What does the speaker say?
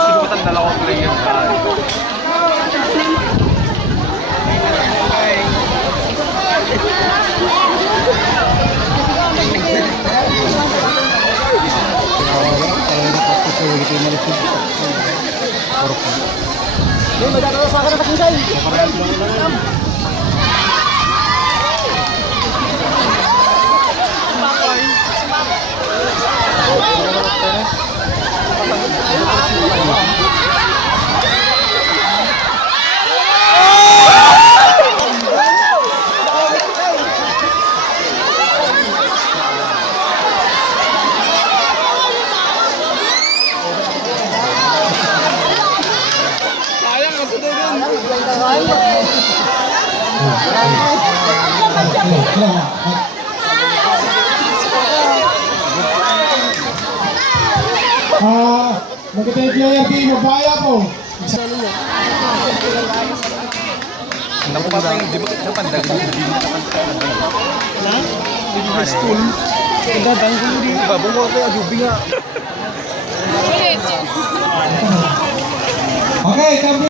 Sinutan dalawang player ka. Magkatay player di mabaya po. Nakuha yung debut sa pandag. Hindi mo nakapandag. Na? Hindi high school. Ganda danggol din. Babong ko ako ajubi nga. Okay,